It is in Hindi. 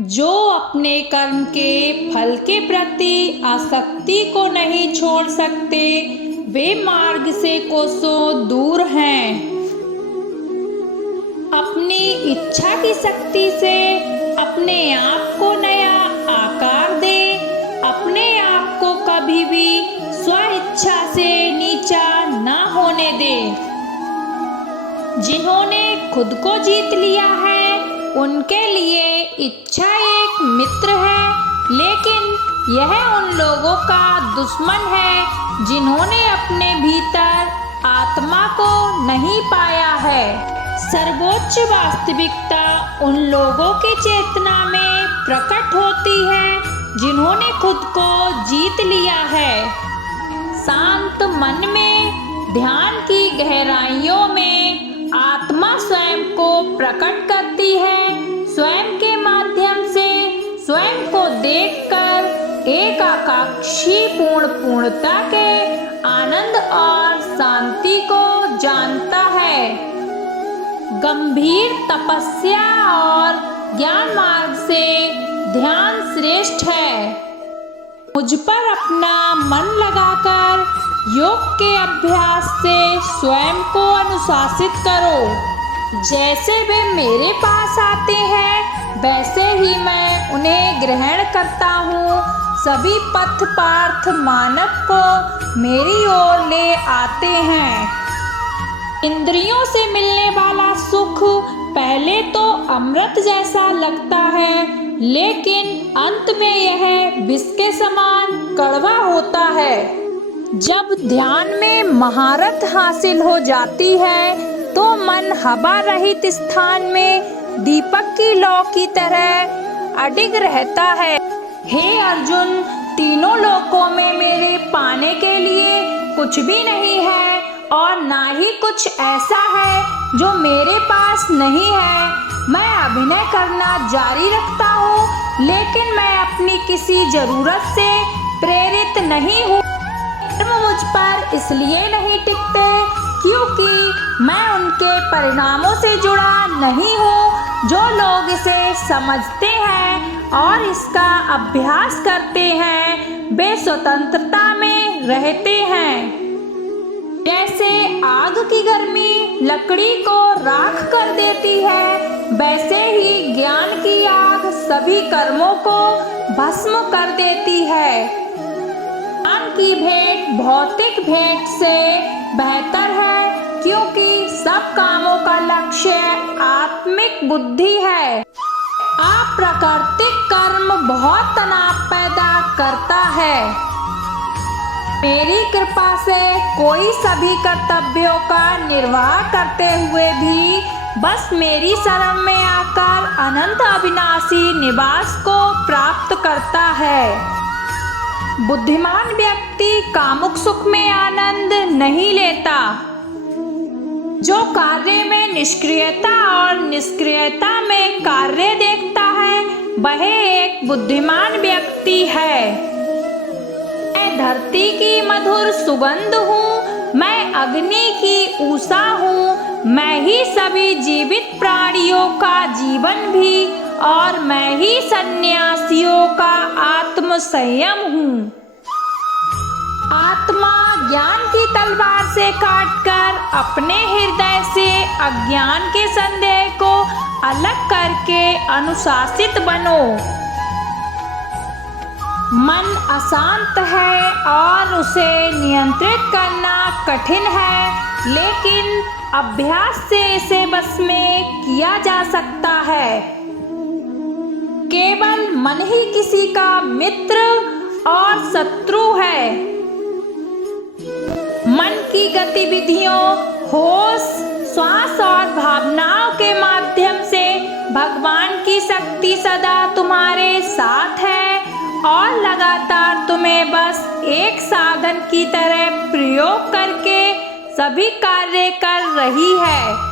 जो अपने कर्म के फल के प्रति आसक्ति को नहीं छोड़ सकते, वे मार्ग से कोसों दूर हैं। अपनी इच्छा की शक्ति से अपने आप को नया आकार दे। अपने आप को कभी भी स्व इच्छा से नीचा ना होने दे। जिन्होंने खुद को जीत लिया है, उनके लिए इच्छा एक मित्र है, लेकिन यह उन लोगों का दुश्मन है जिन्होंने अपने भीतर आत्मा को नहीं पाया है। सर्वोच्च वास्तविकता उन लोगों की चेतना में प्रकट होती है जिन्होंने खुद को जीत लिया है। शांत मन में ध्यान की गहराइयों में आत्मा स्वयं को प्रकट करती है। स्वयं के माध्यम से स्वयं को देखकर एक आकांक्षी पूर्णता के आनंद और शांति को जानता है। गंभीर तपस्या और ज्ञान मार्ग से ध्यान श्रेष्ठ है। मुझ पर अपना मन लगाकर योग के अभ्यास से स्वयं को अनुशासित करो। जैसे वे मेरे पास आते हैं, वैसे ही मैं उन्हें ग्रहण करता हूँ। सभी पथ पार्थ मानव को मेरी ओर ले आते हैं। इंद्रियों से मिलने वाला सुख पहले तो अमृत जैसा लगता है, लेकिन अंत में यह विष के समान कड़वा होता है। जब ध्यान में महारत हासिल हो जाती है, तो मन हवा रहित स्थान में दीपक की लौ की तरह अडिग रहता है। हे अर्जुन, तीनों लोकों में मेरे पाने के लिए कुछ भी नहीं है और ना ही कुछ ऐसा है जो मेरे पास नहीं है। मैं अभिनय करना जारी रखता हूँ, लेकिन मैं अपनी किसी जरूरत से प्रेरित नहीं हूँ। मुझ पर इसलिए नहीं टिकते क्योंकि मैं उनके परिणामों से जुड़ा नहीं हूँ। जो लोग इसे समझते हैं और इसका अभ्यास करते हैं, वे स्वतंत्रता में रहते हैं। जैसे आग की गर्मी लकड़ी को राख कर देती है, वैसे ही ज्ञान की आग सभी कर्मों को भस्म कर देती है। ज्ञान की भेंट भौतिक भेंट से बेहतर है, क्योंकि सब कामों का लक्ष्य आत्मिक बुद्धि है। अप्राकृतिक कर्म बहुत तनाव पैदा करता है। मेरी कृपा से कोई सभी कर्तव्यों का निर्वाह करते हुए भी बस मेरी शरण में आकर अनंत अविनाशी निवास को प्राप्त करता है। बुद्धिमान व्यक्ति कामुक सुख में आनंद नहीं लेता। जो कार्य में निष्क्रियता और निष्क्रियता में कार्य देखता है, वह एक बुद्धिमान व्यक्ति है। मैं धरती की मधुर सुगंध हूँ, मैं अग्नि की ऊषा हूँ, मैं ही सभी जीवित प्राणियों का जीवन भी और मैं ही सन्यासियों का आत्म संयम हूँ। आत्मा ज्ञान की तलवार से काटकर अपने हृदय से अज्ञान के संदेह को अलग करके अनुशासित बनो। मन अशांत है और उसे नियंत्रित करना कठिन है, लेकिन अभ्यास से इसे बस में किया जा सकता है। केवल मन ही किसी का मित्र और शत्रु है। मन की गतिविधियों, होश, श्वास और भावनाओं के माध्यम से भगवान की शक्ति सदा तुम्हारे साथ है और लगातार तुम्हें बस एक साधन की तरह प्रयोग करके सभी कार्य कर रही है।